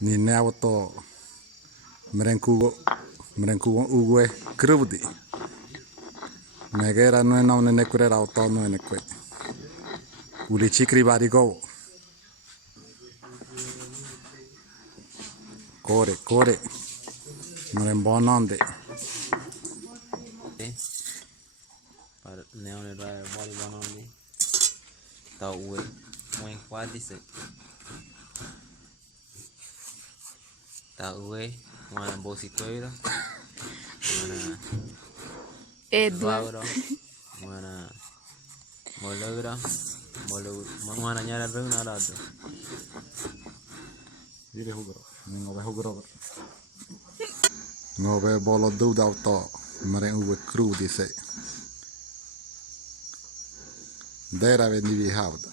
Ni ne auto merenkugo ugue kruvdi. Megera no na ne kure auto no ne kwe. Uli chikri bari go. Kore. Merembononde. Para neone drive body bononde. Tao uwe. Mwen kwa dise. Tao uwe. Mwana bosi koira. Mwana Edward. Laura. Mwana mwana nyara runa rado. Dire hugro. Ngobe bolo duda auto meren uwe kruvdi se. Dera veni vi havda.